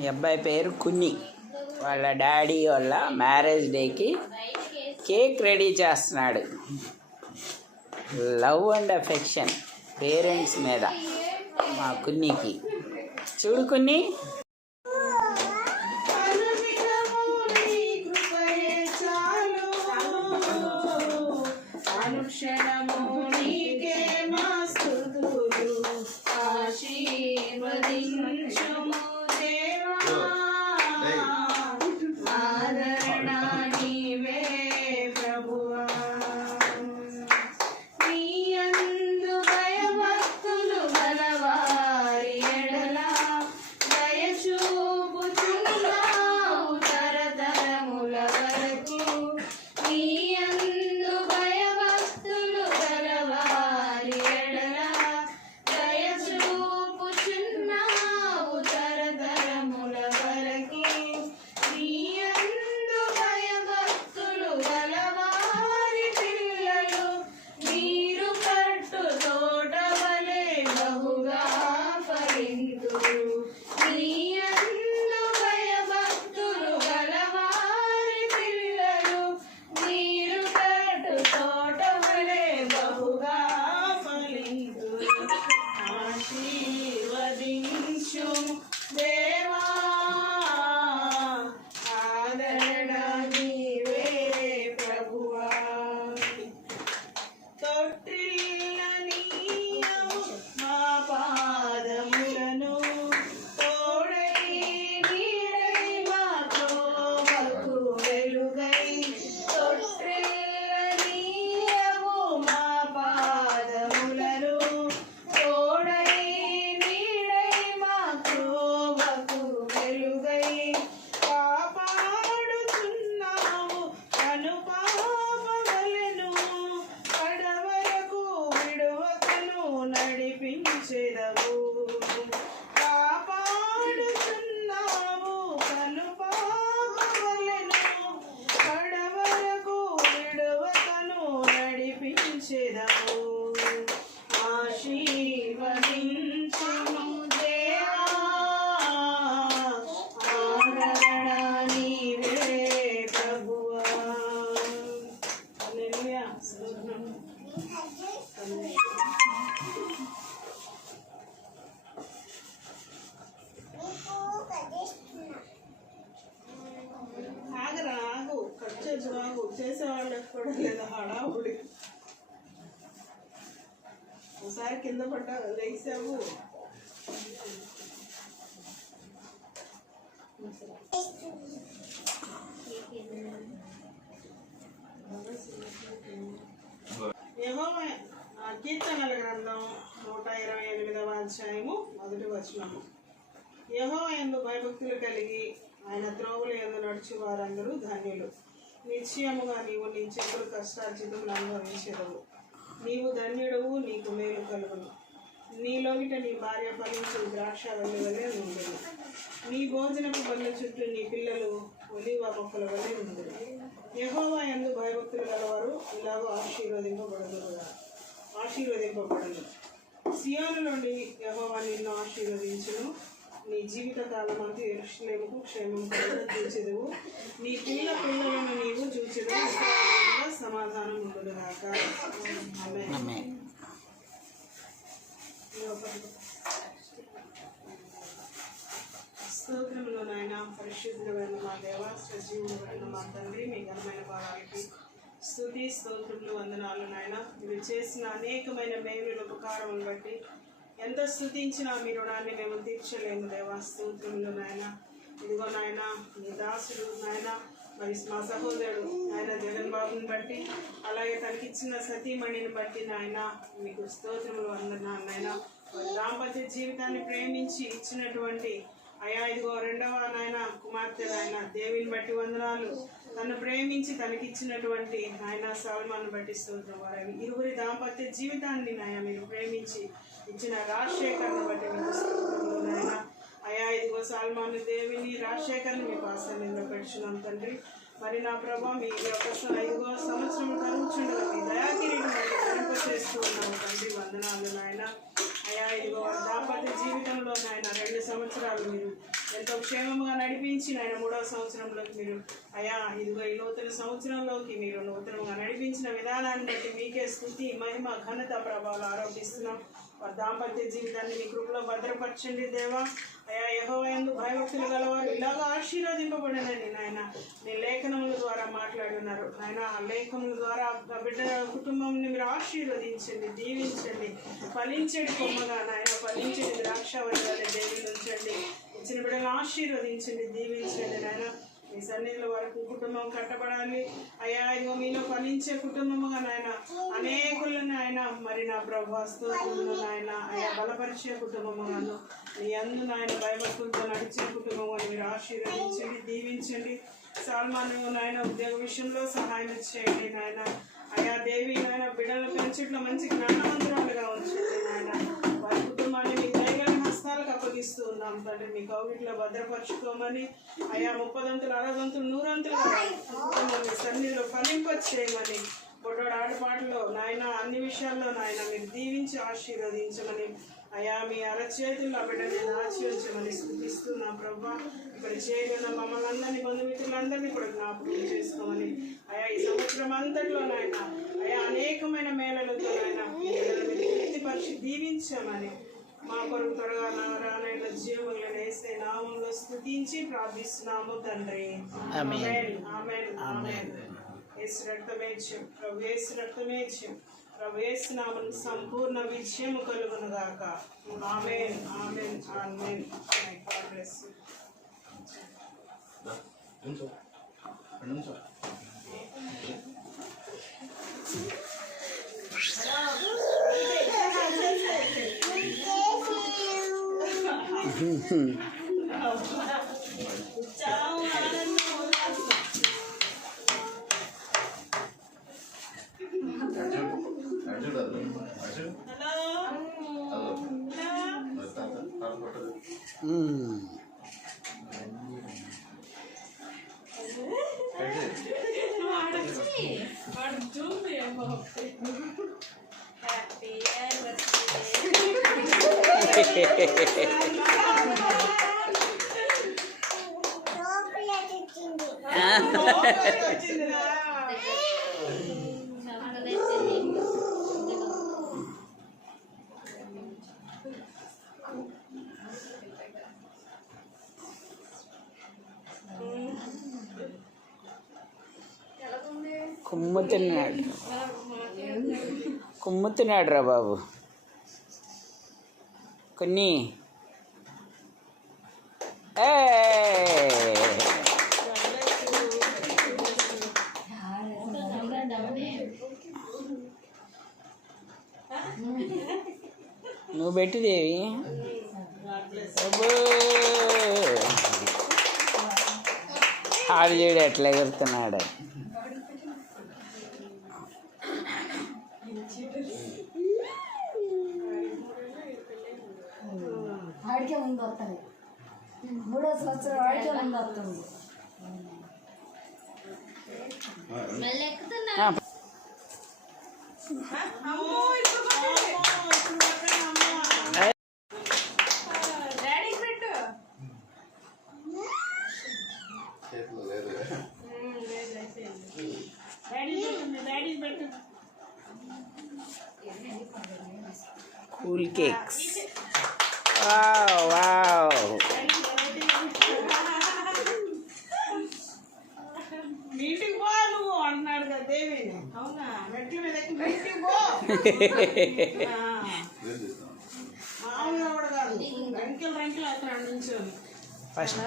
ఈ అబ్బాయి పేరు కున్ని. వాళ్ళ డాడీ వాళ్ళ మ్యారేజ్ డేకి కేక్ రెడీ చేస్తున్నాడు. లవ్ అండ్ అఫెక్షన్ పేరెంట్స్ మీద మా కున్నికి. చూడు కున్ని. కాపాడుతున్నావు కను పాపవలెను కడవరకు విడువకను నడిపించెదవు. ఆశీర్వదించుము దేవా, ఆదరణ నీవే ప్రభువా. హల్లెలూయా. ఆగు కట్ చేసి చేసేవాళ్ళకి కూడా లేదా హడావుడి. ఒకసారి కింద పడ్డా లేసావు. యెహోవా కీర్తనల గ్రంథం 128వ అధ్యాయము 1వ వచనము. యెహోవా యందు భయభక్తులు కలిగి ఆయన త్రోవల యందు నడుచు వారందరూ ధన్యులు. నిశ్చయముగా నీవు నీ చెప్పుడు కష్టార్జితములు అనుభవించెదవు. నీవు ధన్యుడవు, నీకు మేలు కలుగును. నీలోగిట నీ భార్య ఫలించు ద్రాక్షవల్లి వలె ఉండును. నీ భోజనపు బల్ల చుట్టూ నీ పిల్లలు ఒలీవ మొక్కల వలె ఉండును. యెహోవా యందు భయభక్తులు గలవారు ఇలాగో ఆశీర్వదింపబడను. సియోను నుండి యెహోవా నిన్ను ఆశీర్వదించును. నీ జీవిత కాలమంతా యెరూషలేముకు క్షేమం చూచెదవు. నీ పిల్లలను నీవు చూచెదవు. సమాధానం ఉండుగాక. ఆమేన్. స్తోత్రములు నాయన, పరిశుద్ధుడైన మా దేవ, సజీవుడైన మా తండ్రి, మీ ఘనమైన పాదాలకి స్తుతి స్తోత్రములు వందనాలు నాయన. మీరు చేసిన అనేకమైన మేలుల ఉపకారములు బట్టి ఎంత స్తుతించినా మీ రుణాన్ని మేము తీర్చలేము దేవా. స్తోత్రములు నాయన. ఇదిగో నాయన మీ దాసుడు నాయన, మరి మా సహోదరుడు ఆయన జగన్ బాబుని బట్టి, అలాగే తనకిచ్చిన సతీమణిని బట్టి నాయన మీకు స్తోత్రములు వందనాలు నాయన. దాంపత్య జీవితాన్ని ప్రేమించి ఇచ్చినటువంటి అయా ఇదిగో రెండవ నాయన కుమార్తె నాయన దేవిని బట్టి వందనాలు. తను ప్రేమించి తనకిచ్చినటువంటి ఆయన సల్మాన్ బట్టి స్తోత్రం. వారి ఇరువురి దాంపత్య జీవితాన్ని నాయన మీరు ప్రేమించి ఇచ్చిన రాజశేఖర్ని బట్టి మీకు స్తోత్రములు నాయన. అయా ఇదిగో సల్మాన్ దేవిని రాజశేఖర్ని మీ పాసంలో పెట్టుచున్నాం తండ్రి. మరి నా ప్రభా మీ యొక్క 5వ సంవత్సరం తరుచుండగా మీ దయాకిరీటం చేస్తూ ఉన్నాము తండ్రి. వందనాలు నాయన. అయా ఇదిగో దాంపత్య జీవితంలో నాయన 2 సంవత్సరాలు మీరు ఎంతో క్షేమంగా నడిపించి నాయన 3వ సంవత్సరంలోకి మీరు అయా ఇదిగో ఈ నూతన సంవత్సరంలోకి మీరు నూతనంగా నడిపించిన విధానాన్ని బట్టి మీకే స్తుతి మహిమ ఘనత ప్రభావాలు ఆరోపిస్తున్నాం. వారి దాంపత్య జీవితాన్ని మీ కృపలో భద్రపరచండి దేవా. అయా యెహోవా యందు భయభక్తులు గలవారు ఇలాగా ఆశీర్వదింపబడినండి నాయన. నీ లేఖనముల ద్వారా మాట్లాడి ఉన్నారు నాయన. ఆ లేఖనముల ద్వారా ఆ బిడ్డ కుటుంబంని మీరు ఆశీర్వదించండి, దీవించండి. ఫలించడి కొమ్మగా నాయన, ఫలించడి ద్రాక్షావళిగానే దేవుని ఉంచండి. ఇచ్చిన బిడ్డను ఆశీర్వదించండి, దీవించండి నాయన. మీ సన్నిధిలో వరకు కుటుంబం కట్టబడాలి అయ్యా. ఇదిగో మీలో ఫలించే కుటుంబముగా నాయన అనేకులను ఆయన మరి నా ప్రభు స్తోత్రములు నాయన. అయ్యా బలపరిచే కుటుంబముగాను మీ అందు నాయన భయభక్తులతో నడిచే కుటుంబం మీరు ఆశీర్వదించండి, దీవించండి. సాల్మాను నాయన ఉద్యోగ విషయంలో సహాయం చేయండి నాయన. అయ్యా దేవి నాయన బిడ్డల పెంచుట్లో మంచి జ్ఞానవంతురాలుగా ఉంచండి నాయన. వారి కుటుంబాన్ని మీ దయగల హస్తాలకు అప్పగిస్తూ ఉన్నాం తండ్రి. మీ కౌగిట్లో భద్రపరచుకోమని అయ్యా 30 60 100 కుటుంబం మీ సన్నిధిలో ఫలింపచేయమని బొడ్డోడు ఆటపాటలో నాయన అన్ని విషయాల్లో నాయన మీరు దీవించి ఆశీర్వదించమని అయ్యా మీ అరచేతుల్లో బిడ్డని దాచి ఉంచమని స్తుతిస్తున్నాం ప్రభా. ఇక్కడ చేయగల మమ్మల్ని అందరినీ బంధుమిత్రులందరినీ కూడా జ్ఞాపకం చేసుకోమని అయ్యా ఈ సంవత్సరం అంతట్లో నాయన అయ్యా అనేకమైన మేళలతో నాయన తృప్తిపరిచి దీవించమని మా కొరకు త్వరగా రానైన జీవములను వేసే నామంలో స్తుతించి ప్రార్థిస్తున్నాము తండ్రి. ఆమేన్ ఆమేన్ ఆమేన్. యేసు రక్తమేజ్యం ప్రభు, యేసు రక్తమేజ్యం ప్రభు, యేసు నామమున సంపూర్ణ విజయము కలుగును గాక. Amen amen amen. God bless you. కుమ్ముతున్నాడు రా బాబు. కొన్ని నువ్వు పెట్టిదేవి ఆడు చూడు ఎట్లా ఎగురుతున్నాడు. ఆడికే ముందు వస్తుంది 3వ సంవత్సరం ఆడికే ముందు వస్తుంది. Cool cakes. Wow wow. Meeting పో నువ్వు అన్నాడు కదా దేవి. అవునా మెట్ల మీద మీటింగ్ పో. మామూలుగా కూడా కాదు, రంకెలు అక్కడ నుంచోని ఫస్ట్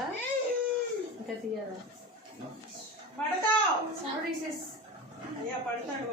ఇంకా తీయాలా పడతావు. అయ్యా పడతాడు.